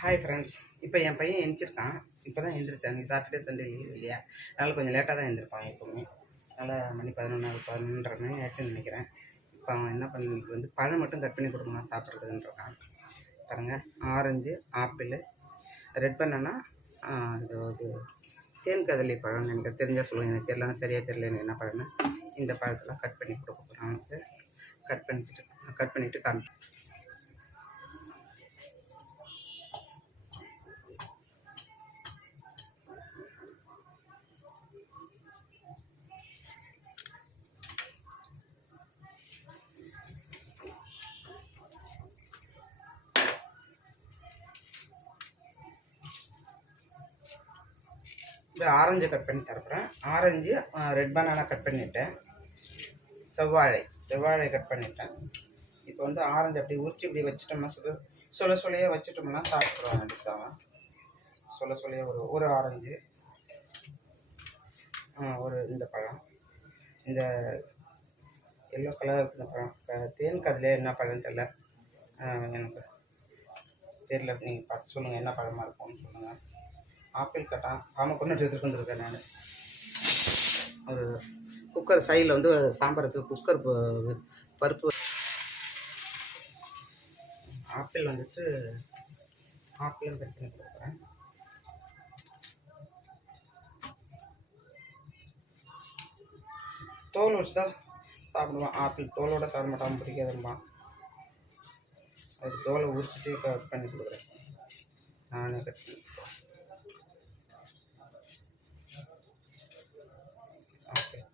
Hi friends. இப்போ என் பையன் எழுந்திருக்கான். இப்போ தான் எழுந்திரிச்சாங்க. சாட்டர்டே சண்டே லீவ் இல்லையா, அதனால் கொஞ்சம் லேட்டாக தான் எழுந்திருப்பான் எப்போவுமே. அதனால் மணி 11:30 மணி ஆச்சுன்னு நினைக்கிறேன். இப்போ அவன் என்ன பண்ணி பழம் மட்டும் கட் பண்ணி கொடுக்கணும் சாப்பிட்றதுன்றான். பாருங்கள், ஆரஞ்சு, ஆப்பிள், ரெட் பனானா, இது தேன் கதலி பழம்னு எனக்கு தெரிஞ்சால் சொல்லுங்கள். எனக்கு தெரியலன்னா சரியாக தெரியல எனக்கு என்ன பழம்னு. இந்த பழத்தெல்லாம் கட் பண்ணி கொடுக்க போகிறேன் அவனுக்கு. கட் பண்ணிவிட்டு காமி. ஆரஞ்சு கட் பண்ணி தரப்போகிறேன். ஆரஞ்சு, ரெட் பனானா கட் பண்ணிவிட்டேன். செவ்வாழை கட் பண்ணிட்டேன். இப்போ ஆரஞ்சு அப்படி உரிச்சு இப்படி வச்சுட்டோம்னா சொல்லையே வச்சுட்டோம்னா சாப்பிட்ருவாங்க. எடுத்தாங்க சொல்லையே ஒரு ஆரஞ்சு, இந்த பழம், இந்த எல்லோ கலர் இருக்கிற பழம் தேன் கதிலே என்ன பழம்னு தெரியல, எனக்கு தெரியல. நீங்கள் பார்த்து சொல்லுங்கள் என்ன பழமாக இருக்கும்னு சொல்லுங்கள். ஆப்பிள் கட்டான் கொண்டு எடுத்துகிட்டு வந்துருக்கேன். நான் ஒரு குக்கர் சைடில் சாம்பாருக்கு குக்கர் பருப்பு. ஆப்பிளும் கட் பண்ணி கொடுக்குறேன். தோல் வச்சு தான் சாப்பிடுவான். ஆப்பிள் தோலோடு சாப்பிட மாட்டான், பிடிக்காதும்பான். அது தோலை உரிச்சிட்டு கட் பண்ணி கொடுக்குறேன். நானே கட் பண்ணி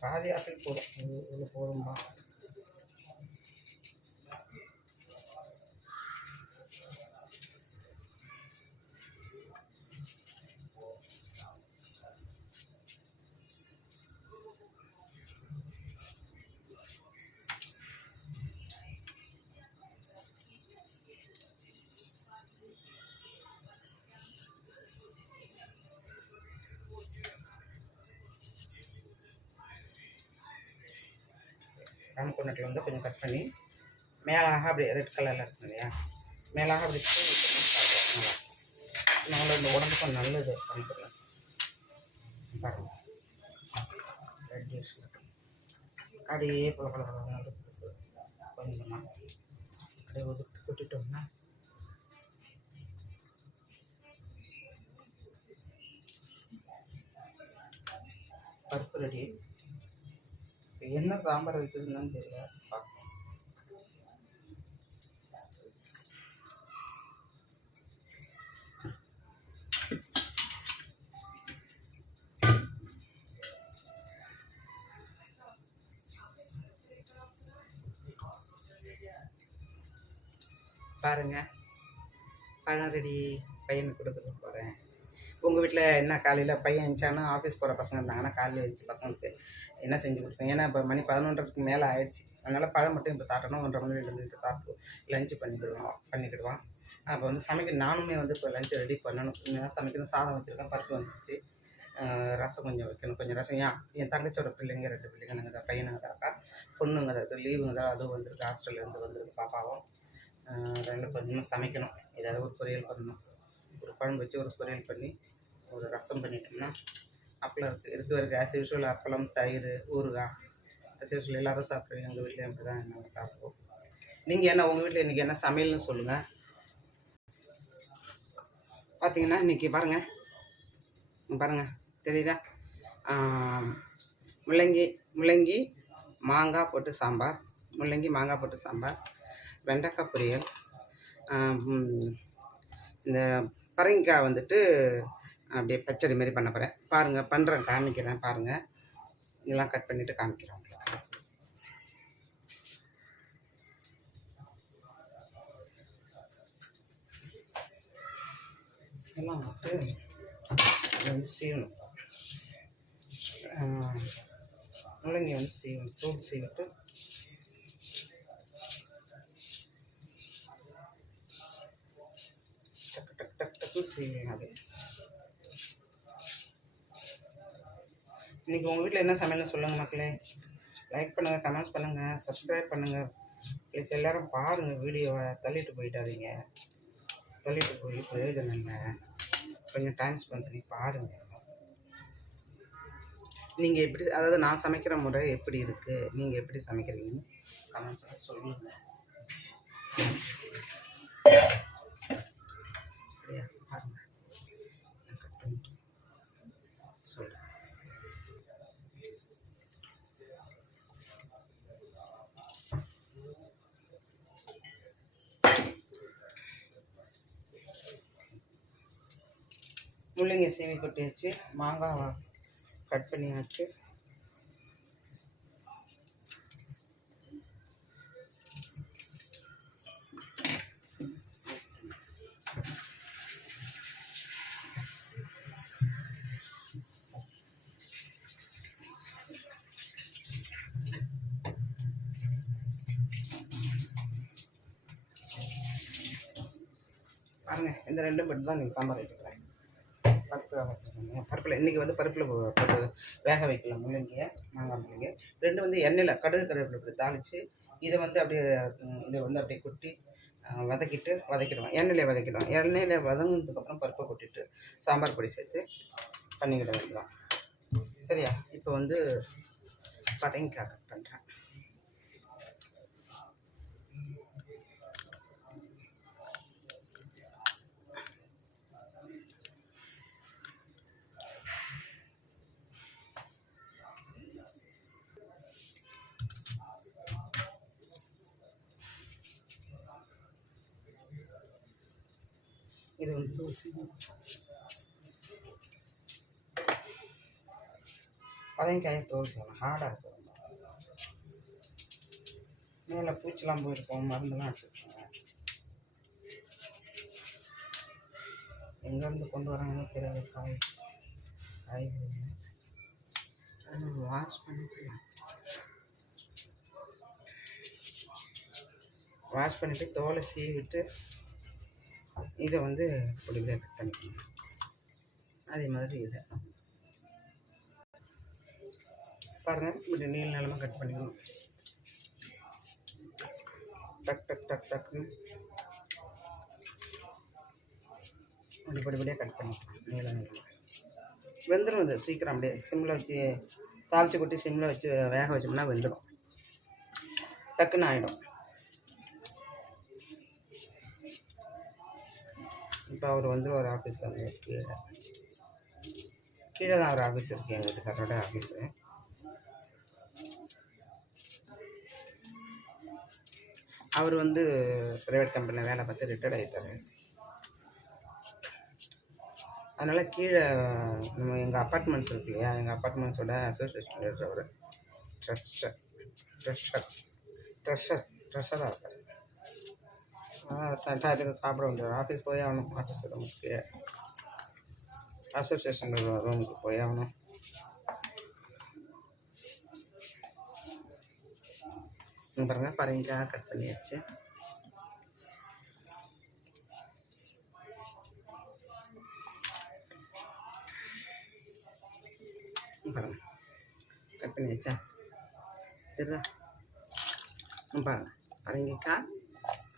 பாதி ஆப்பிள் போதும், இவ்வளோ போதும்பா. ராம்கோனட்டில் கொஞ்சம் கட் பண்ணி மேலாக அப்படி ரெட் கலரில் இருக்கும் இல்லையா, மேலாக அப்படி நம்மளோட இந்த உடம்புக்கும் நல்லது. பண்ணிக்கலாம் பாருங்கள். ரெட் ஜூஸ் அப்படியே போல கொஞ்சமாக அப்படியே ஒதுக்கி கொட்டிட்டோம்னா பருப்பு ரெடி. என்ன சாம்பார் வைக்கிறதுன்னு தெரியல, பார்க்கணும். பாருங்க, பழம் ரெடி. பையனுக்கு கொடுக்க போகிறேன். உங்கள் வீட்டில் என்ன காலையில் பையன் எழுந்தானா, ஆஃபீஸ் போகிற பசங்க இருந்தாங்கன்னா காலையில் எழுந்துச்சு பசங்களுக்கு என்ன செஞ்சு கொடுப்பேன். ஏன்னா இப்போ மணி 11:30க்கு மேலே ஆயிடுச்சு. அதனால் பழம் மட்டும் இப்போ சாப்பிட்டோன்னா 1:30 மணி 2 மணிக்கு சாப்பிட்டு லஞ்சு பண்ணிக்கிடுவான். அப்போ சமைக்க நானுமே இப்போ லஞ்சு ரெடி பண்ணணும். சமைக்கணும். சாதம் வச்சுருக்கேன், பருப்பு வந்துடுச்சு, ரசம் கொஞ்சம் வைக்கணும். கொஞ்சம் ரசம் என் தங்கச்சியோட பிள்ளைங்க 2 பிள்ளைங்க நாங்கள் தான், பையனுங்க தான் இருக்கா, பொண்ணுங்க தான் இருக்குது. லீவுங்க தான், அதுவும் வந்திருக்கு, ஹாஸ்டல்லேருந்து வந்திருக்கு பாப்பாவும். ரெண்டு கொஞ்சம் சமைக்கணும். ஏதாவது ஒரு பொரியல் பண்ணணும். ஒரு குழம்பு வச்சு ஒரு பொரியல் பண்ணி ஒரு ரசம் பண்ணிட்டோம்னா அப்பளம் இருக்குது ஆஸ் யூஸ்வல். அப்பளம், தயிர், ஊறுகாய் ஆஸ் யூஸ்வல் எல்லோரும் சாப்பிடுவோம். எங்கள் வீட்டில் அப்படி தான் நாங்கள் சாப்பிடுவோம். நீங்கள் என்ன, உங்கள் வீட்டில் இன்றைக்கி என்ன சமையல்னு சொல்லுங்கள். பார்த்தீங்கன்னா இன்றைக்கி பாருங்கள் தெரியுதா, முள்ளங்கி மாங்காய் போட்டு சாம்பார், வெண்டைக்காய் பொரியல், இந்த பரங்கிக்காய் அப்படியே பச்சடி மாதிரி பண்ண போகிறேன். பாருங்கள், காமிக்கிறேன் பாருங்கள். இதெல்லாம் கட் பண்ணிவிட்டு காமிக்கிறேன் உங்களுக்கு. இதெல்லாம் சீவணும். முள்ளங்கி சீவணும், தூள் சீவிட்டு டக்கு செய்வீங்க. அது இன்றைக்கி உங்கள் வீட்டில் என்ன சமையல்னு சொல்லுங்கள் மக்களே. லைக் பண்ணுங்கள், கமெண்ட்ஸ் பண்ணுங்கள், சப்ஸ்கிரைப் பண்ணுங்கள் ப்ளீஸ். எல்லோரும் பாருங்கள் வீடியோவை, தள்ளிட்டு போயிட்டாதீங்க. தள்ளிட்டு போய் பிரயோஜனம் இல்லை. கொஞ்சம் டைம் ஸ்பெண்ட் பண்ணி பாருங்கள். நீங்கள் எப்படி, அதாவது நான் சமைக்கிற முறை எப்படி இருக்குது, நீங்கள் எப்படி சமைக்கிறீங்கன்னு கமெண்ட்ஸில் சொல்லுங்கள். சரியா? பாருங்கள், நான் கட் பண்ணிட்டு சொல்கிறேன். முள்ளங்கி சீவி கொட்டி வச்சு, மாங்காய் கட் பண்ணி வச்சு, பாருங்கள் இந்த ரெண்டும் மட்டும் தான் நீங்கள் சாம்பார் வைக்கிறேன். பருப்பு வேக வச்சுருக்கீங்க. பருப்பில் இன்றைக்கி வந்து பருப்பில் போட்டு வேக வைக்கலாம் முள்ளங்கியை, மாங்காய் முள்ளங்கி. ரெண்டு வந்து எண்ணெயில் கடுகு கருவேப்பிலை இப்படி தாளித்து இதை வந்து அப்படியே இதை வந்து அப்படியே கொட்டி வதக்கிடுவோம். எண்ணெயில் வதக்கிடுவோம். எண்ணெயில் வதங்கினதுக்கப்புறம் பருப்பை கொட்டிட்டு சாம்பார் பொடி சேர்த்து பண்ணிக்கிட வேண்டியதான். சரியா? இப்போ வந்து பரங்கிக்காய் கட் பண்ணுறேன். இது வந்து பரங்கிக்காயை தோல் செய்யணும். ஹார்டாக இருக்கும். மேலே பூச்சிலாம் போயிருக்கோம், மருந்துலாம் அடிச்சிருக்கோங்க. எங்கேருந்து கொண்டு வராங்கன்னு தெரியாது. காய்கறி வாஷ் பண்ணிவிட்டு தோலை சீவிட்டு இதை வந்து பொடியாக கட் பண்ணிக்கணும். அதே மாதிரி இதை பாருங்கள், இப்படி நீள நிலமாக கட் பண்ணிக்கணும். டக் டக் டக் டக்குன்னு அப்படி படிப்படியாக கட் பண்ணிக்கலாம். நீள நீளமாக வெந்துடும். இது சீக்கிரம் அப்படியே சிம்மில் வச்சு தாளித்து கொட்டி சிம்மில் வச்சு வேக வச்சோம்னா வெந்துடும், டக்குன்னு ஆகிடும். இப்போ அவர் வந்து ஒரு ஆஃபீஸில் வந்து கீழே தான் ஒரு ஆஃபீஸ் இருக்குது, எங்கள் வீட்டுக்காரோட ஆஃபீஸு. அவர் வந்து ப்ரைவேட் கம்பெனியில் வேலை பார்த்து ரிட்டையர்ட் ஆகிட்டார். அதனால் கீழே நம்ம எங்கள் அப்பார்ட்மெண்ட்ஸ் இருக்கு இல்லையா, எங்கள் அப்பார்ட்மெண்ட்ஸோட அசோசியேஷன் இருக்கிறவர் ட்ரெஷராக இருக்கார். டயத்துக்கு சாப்பிட வேண்டியது, ஆஃபீஸ் போய் ஆகணும். ஆஃபீஸில் முக்கிய அசோசியேஷன் ரூமுக்கு போய் ஆகணும். பாருங்கள், பரங்கிக்காய் கட் பண்ணியாச்சு. பாருங்கள், கட் பண்ணியாச்சா தெரியுதா? பாருங்கள், பரங்கிக்காய்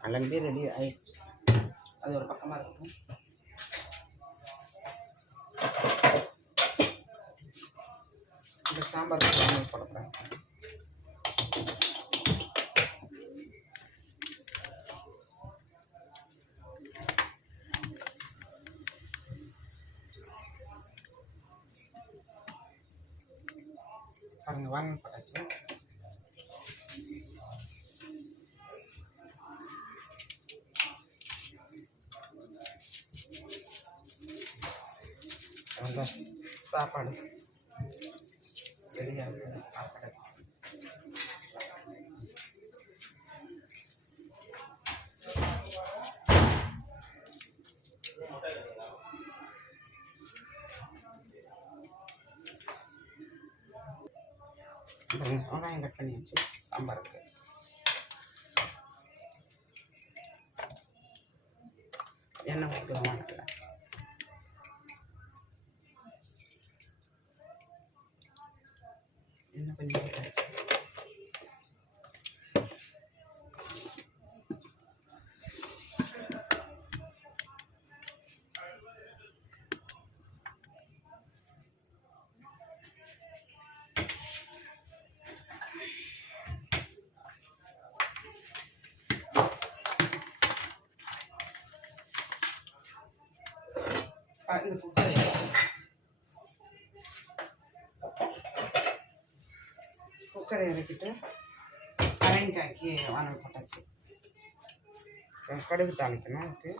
அலம்பி ரெடி ஆயிடுச்சு. அது ஒரு பக்கமாக இருக்கட்டும். இந்த சாம்பார் போடுறேன். பாருங்கள், வாங்க போட்டாச்சு. சாப்பாடு சரியாக இருக்குது. சாப்பாடு வெங்காயம் கட் பண்ணி வச்சு சாம்பாருக்கு எண்ணெய் ஊற்றலாமா இருக்குல்ல, எண்ணெய் கொஞ்சம் ஊற்றிடுச்சு. இந்த குக்கரை இறக்கிட்டு பரங்கிக்காய்க்கு வானல் போட்டாச்சு. கடுகு தாளிக்கணும். அதுக்கு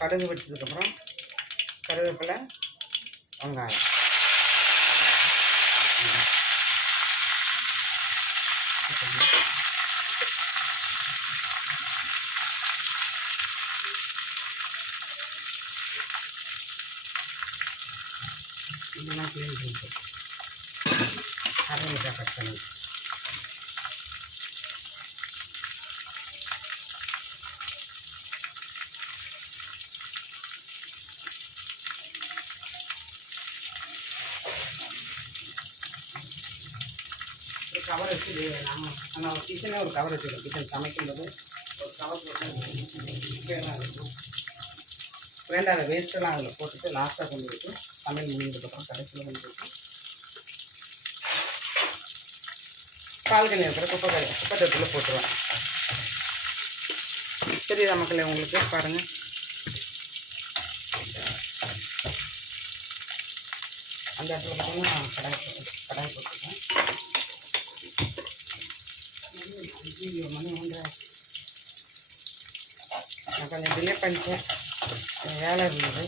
கடுகு வெட்டதுக்கப்புறம் கருவேப்பிலை, வெங்காயம், இதெல்லாம் க்ளீன் பண்ணிட்டு கருவேப்பிலை கட் பண்ணி கவர் வச்சு நம்ம கிச்சனில் ஒரு கவர் வச்சுருக்கோம். கிச்சன் சமைக்கும்போது ஒரு கவர் போட்டு வேண்டாத வேஸ்ட்டெல்லாம் அதில் போட்டுட்டு லாஸ்ட்டாக கொண்டு போய்ட்டு சமையல் முடிஞ்சதுக்கப்புறம் கடைசியில் கொண்டு போய்ட்டு பால்கனி இருக்கிற குப்பை போட்டுருவேன். தெரியுதா மக்களே உங்களுக்கு? பாருங்கள். அந்த இடத்துல பார்த்தீங்கன்னா கடாய் போட்டுருக்கேன். மணி 1:30. நான் கொஞ்சம் டிலே பண்ணிட்டேன், வேலை இருந்தது.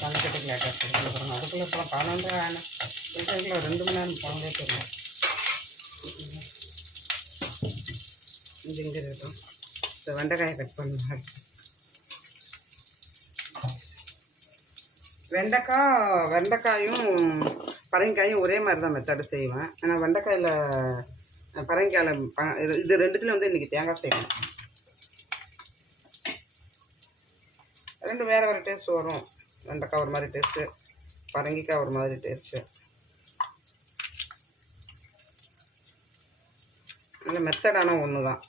சமைக்கிறதுக்கு லேட்டாக பாருங்கள். அதுக்குள்ளே இப்போ 11:30 ஆன வீட்டுக்குள்ள 2 மணி நேரம் போனதே தெரியல. இங்கே இருக்கும். இப்போ வெண்டைக்காயை கட் பண்ணுவேன். வெண்டைக்காயும் பரங்கிக்காயும் ஒரே மாதிரி தான் மெத்தடு செய்வேன். ஆனால் வெண்டைக்காயில் பரங்கிக்காயில் இது ரெண்டுத்துலேயும் வந்து இன்றைக்கி தேங்காய் செய்யணும். ரெண்டு வேறு வேறு டேஸ்ட் வரும். வெண்டைக்காய் ஒரு மாதிரி டேஸ்ட்டு, பரங்கிக்காய் ஒரு மாதிரி டேஸ்ட்டு. அந்த மெத்தடான ஒன்று தான்.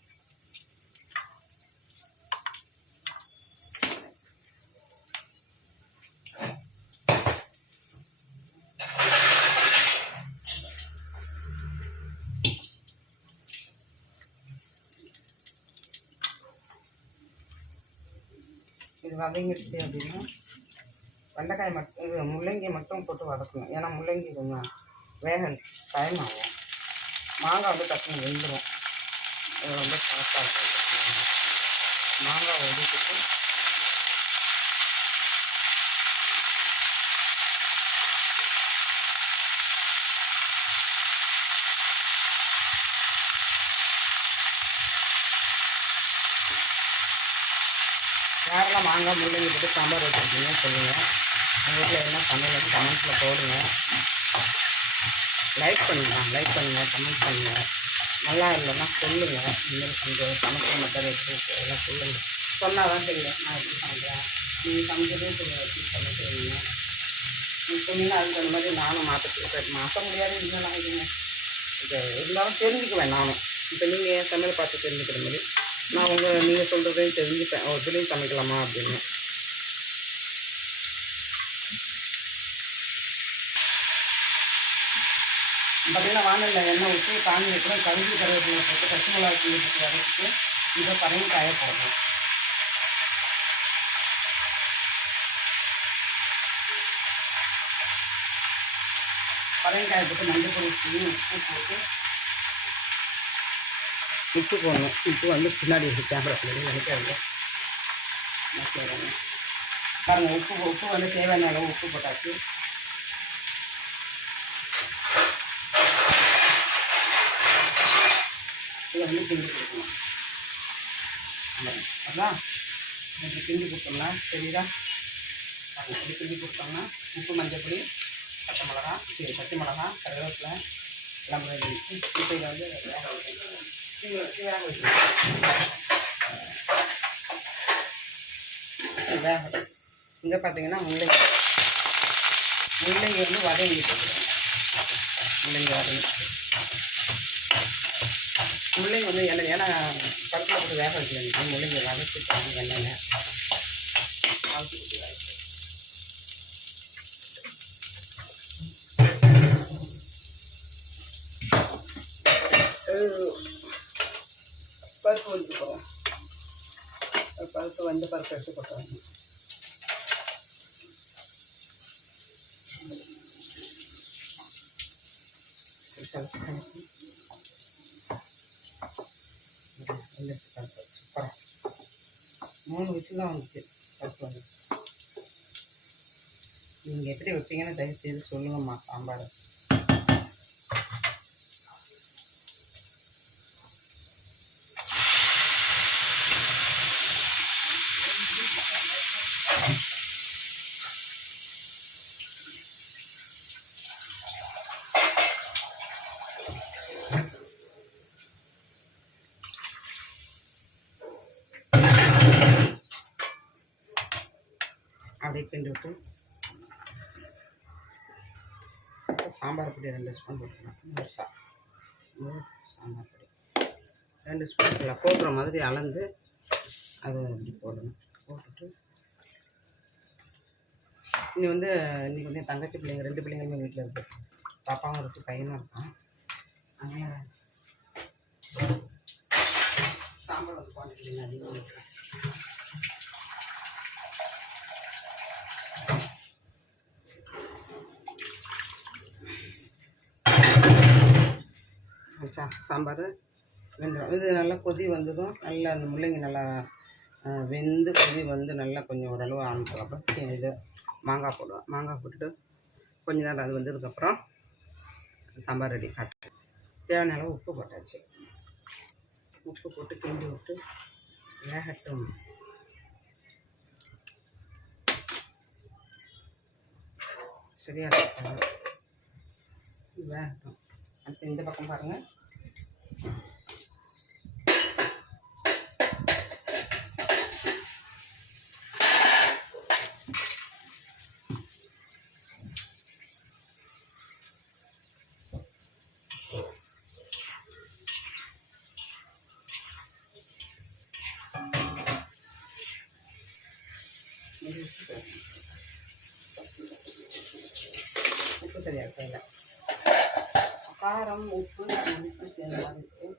இது வதங்கிடுச்சு அப்படின்னா வெண்டைக்காய் மட்டும் இது முள்ளங்கி மட்டும் போட்டு வதக்கணும். ஏன்னா முள்ளங்கி கொஞ்சம் வேக டைம் ஆகும். மாங்காய் வந்து டக்குன்னு வெந்துடும். இது ரொம்ப சாஃப்டாக இருக்கும். மாங்காய் ஒதுக்கிட்டு யாரெல்லாம் மாங்காய் முள்ளங்கி போட்டு சாம்பார் வச்சுருக்கீங்க சொல்லுங்கள். உங்கள் வீட்டில் என்ன சமையல் கமெண்ட்ஸில் போடுங்க. லைக் பண்ணுங்கள், கமெண்ட் பண்ணுங்கள். நல்லா இல்லைன்னா சொல்லுங்கள். இனிமேல் கொஞ்சம் சமைக்கிற மெத்தட் வச்சு எல்லாம் சொல்லுங்கள். சொன்னால் தான் தெரியும் நான் எப்படி சமைக்கிறேன். நீங்கள் சமைக்கிறதே சொல்லுங்கள், எப்படி சமைக்கிறீங்க. நீங்கள் சொன்னீங்கன்னா அதுக்கு அந்த மாதிரி நானும் மாற்ற முடியாது. இல்லைன்னா இதுங்க இது இருந்தாலும் தெரிஞ்சுக்குவேன் நானும். இப்போ நீங்கள் என் சமையல் பார்த்து தெரிஞ்சுக்கிற மாதிரி நான் நீங்கள் சொல்கிறதையும் தெரிஞ்சுப்பேன். இதுலேயும் சமைக்கலாமா அப்படின்னு. பார்த்தீங்கன்னா வானலில் எண்ணெய் ஊற்றி காஞ்சி வைக்கிறோம். கருவேப்பிலை போட்டு பச்சை மிளகாய் தூள் போட்டு வதக்கிட்டு இதை பரங்கிக்காய போடணும். பரங்கிக்காயை போட்டு மஞ்சள் பொடி உப்பு போட்டு உப்பு போடணும். உப்பு வந்து பின்னாடி கேமரா பின்னாடி நினைக்காது. பாருங்கள், உப்பு வந்து தேவையான அளவு உப்பு போட்டாச்சு. இதை வந்து கிண்டி கொடுக்கணும். அதான் இப்படி கிண்டி கொடுத்தோம்னா தெரியுதா? இப்படி கிண்டி கொடுத்தோம்னா உப்பு, மஞ்சள் பொடி, பச்சை மிளகா, கருவேப்பிலை எல்லாம் ரெடி. இப்போ இதை வந்து வேக வைக்கணும். வேக இங்கே பார்த்தீங்கன்னா முள்ளங்கி வந்து வதங்கிட்டு முள்ளங்கி வந்து எண்ணெய், ஏன்னா பருப்பில் போட்டு வேக வைக்கல. முள்ளங்கி வதக்கிட்டாங்க எண்ணெயில். இப்போ வந்து பருப்பு எடுத்து போட்டுருவாங்க. சூப்பராக 3 விசில் தான் வந்துச்சு. பருப்பு வந்துச்சு. நீங்கள் எப்படி வைப்பீங்கன்னு தயவு செய்து சொல்லுங்கம்மா. சாம்பார் அப்படியே கிண்டி விட்டு சாம்பார் பொடி 2 ஸ்பூன் போட்டுக்கலாம். சாம்பார் பொடி 2 ஸ்பூன் போடுற மாதிரி அளந்து அதை அப்படி போடணும். போட்டுட்டு இன்றைக்கி வந்து என் தங்கச்சி பிள்ளைங்க 2 பிள்ளைங்களுமே வீட்டில் இருக்குது. பாப்பாவும் இருக்குது, பையனும் இருக்கான். அதனால் சாம்பார் வந்து குவான்டிட்டி அதிகமாக இருக்கிறேன். சாம்பார் வெந்துடும். இது நல்லா கொதி வந்ததும் நல்லா அந்த முள்ளங்கி நல்லா வெந்து கொதி வந்து நல்லா கொஞ்சம் ஓரளவு ஆனதுக்கப்புறம் இது மாங்காய் போடுவேன். மாங்காய் போட்டுட்டு கொஞ்ச நேரம் அது வந்ததுக்கப்புறம் சாம்பார் ரெடி. காட்டு தேவையான அளவு உப்பு போட்டாச்சு. உப்பு போட்டு கிண்டி விட்டு வேகட்டும். சரியா இருக்கும். வேகட்டும். அடுத்து இந்த பக்கம் பாருங்கள். உப்பு சரியாக இருக்கையில் காரம் உப்பு உப்பு சேர்ந்த மாதிரி இருக்குது.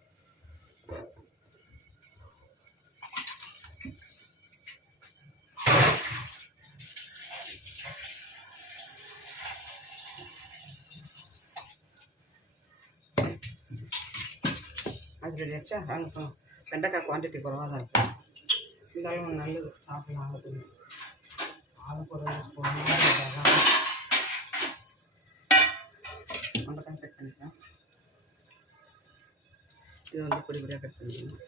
அது ரெடி ஆச்சா. அங்கே வெண்டைக்காய் குவான்டிட்டி குறவாக தான் இருக்குது. இருந்தாலும் நல்லது, சாப்பிடலாம். ஆகுது ஆளுக்கு ஒரு ஸ்பூன் வெண்டைக்காய் கட் பண்ணிக்கலாம். இது வந்து பொடி பொடியாக கட் பண்ணிக்கணும்.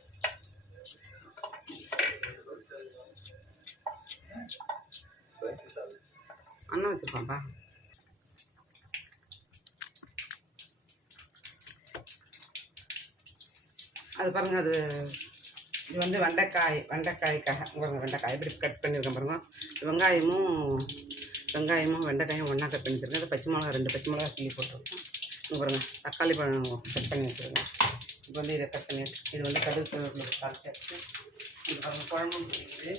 அண்ணன் வச்சுருப்பான்ப்பா. அது பாருங்கள். இது வந்து வெண்டைக்காய்க்காக பாருங்கள். வெண்டைக்காய் எப்படி கட் பண்ணியிருக்கேன் பாருங்கள். வெங்காயமும் வெண்டைக்காயும் ஒன்றா கட் பண்ணி வச்சுருக்கேன். அது பச்சை மிளகா 2 பச்சை மிளகா கிள்ளி போட்டுருக்கேன். இங்கே பாருங்கள். தக்காளி பழம் கட் பண்ணி வச்சுருக்கேன். இப்போ வந்து இதை கட் பண்ணி இது வந்து கடுகு தாளிச்சாச்சு. இது பாருங்கள். குழம்பும் பிடிக்குது.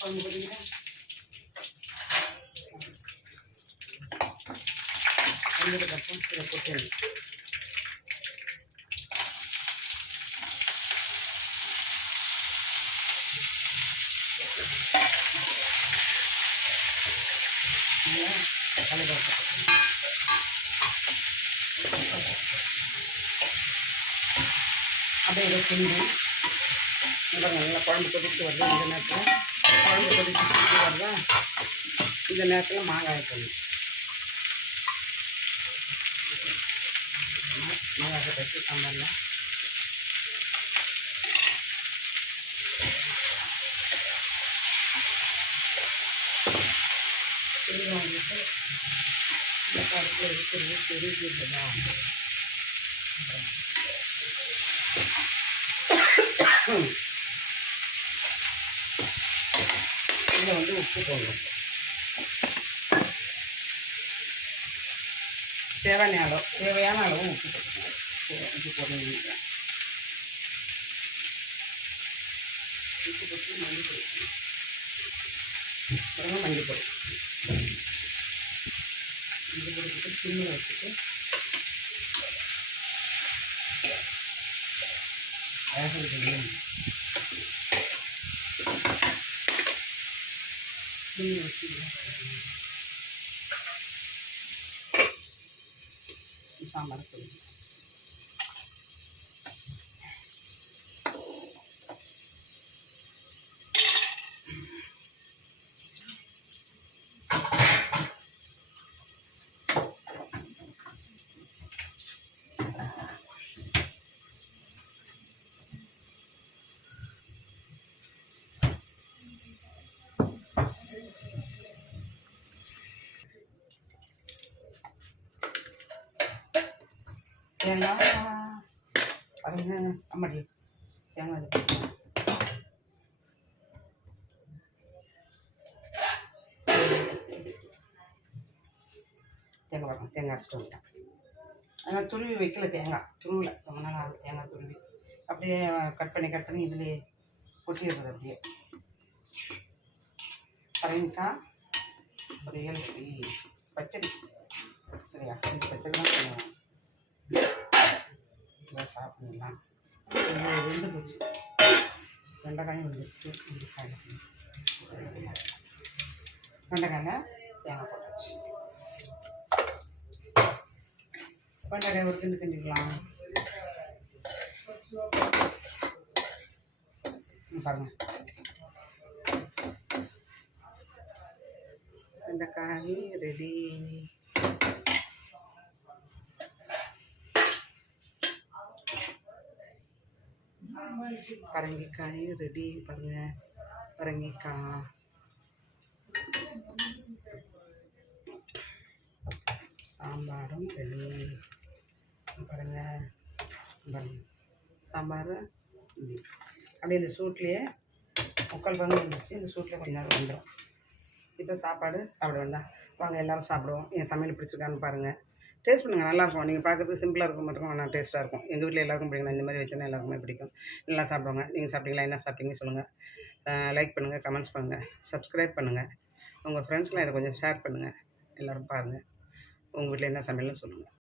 குழம்பு பிடிக்கிறேன். வெந்ததுக்கப்புறம் இதை போட்டு தக்காளி பழம் அப்படியே இதை கிண்டி நல்லா குழம்பு கொதிச்சு வருது. இந்த நேரத்தில் குழம்பு கொதிச்சு வருதா, இந்த நேரத்தில் மாங்காய் போடணும். மாங்காய் போட்டு சாம்பாரில் வாங்கிட்டு இந்த பருப்பில் இருக்கிறது தெரிஞ்சுருந்ததா. இதில் வந்து உப்பு போடணும். தேவையான அளவு உப்பு போட்டுக்கணும். உப்பு போடணும். உப்பு போட்டு மல்லிப்பொடி. அப்புறமா மல்லிப்பொடி இது கொடுத்துட்டு சிம்மில் வச்சுட்டு வேக விடணும். சிம்மில் வச்சு சாம்பார் செய்யணும். தேங்காய் பாருங்க, அம்மாடி தேங்காய் பாருங்க, தேங்காய் அரைச்சிட்டு வந்துட்டேன். அதனால் துருவி வைக்கல, தேங்காய் துருவில் ரொம்ப நாள் ஆகுது. தேங்காய் துருவி அப்படியே கட் பண்ணி இதுலேயே கொட்டிடுறது. அப்படியே பரங்கிக்காய் பொரியல் ரெடி. பச்சடி சரியா? இந்த பச்சடி தான் பண்ணுவேன். சாப்பிடலாம். வெந்து போச்சு, வெண்டைக்காயும் வந்துட்டு வெண்டைக்காயில் தேங்காய் போட்டாச்சு. வெண்டைக்காய் ஒரு திண்டு கிண்டிக்கலாம். பாருங்க, வெண்டைக்காய் ரெடி. பரங்கிக்காய் ரெடி. பாருங்க, பரங்கிக்காய் சாம்பாரும் ரெடி. பாருங்க சாம்பார் அப்படியே இந்த சூட்லேயே முக்கால் பங்கு வந்துடுச்சு. இந்த சூட்டில் கொஞ்ச நேரம் வந்துடும். இப்போ சாப்பாடு சாப்பிட வேண்டாம், வாங்க எல்லோரும் சாப்பிடுவோம். என் சமையல் பிடிச்சிருக்கான்னு பாருங்கள், டேஸ்ட் பண்ணுங்கள். நல்லாயிருக்கும். நீங்கள் பார்க்குறதுக்கு சிம்பிளாக இருக்கும், மட்டும் ஆனால் டேஸ்ட்டாக இருக்கும். எங்கள் வீட்டில் எல்லாருக்கும் பிடிக்கும். நான் இந்த மாதிரி வச்சேன்னா எல்லாருக்குமே பிடிக்கும். நல்லா சாப்பிடுவாங்க. நீங்கள் சாப்பிட்டீங்களா? என்ன சாப்பிட்டீங்க சொல்லுங்கள். லைக் பண்ணுங்கள், கமெண்ட்ஸ் பண்ணுங்கள், சப்ஸ்கிரைப் பண்ணுங்கள். உங்கள் ஃப்ரெண்ட்ஸ்லாம் இதை கொஞ்சம் ஷேர் பண்ணுங்கள். எல்லோரும் பாருங்கள். உங்கள் வீட்டில் என்ன சமையல்னு சொல்லுங்கள்.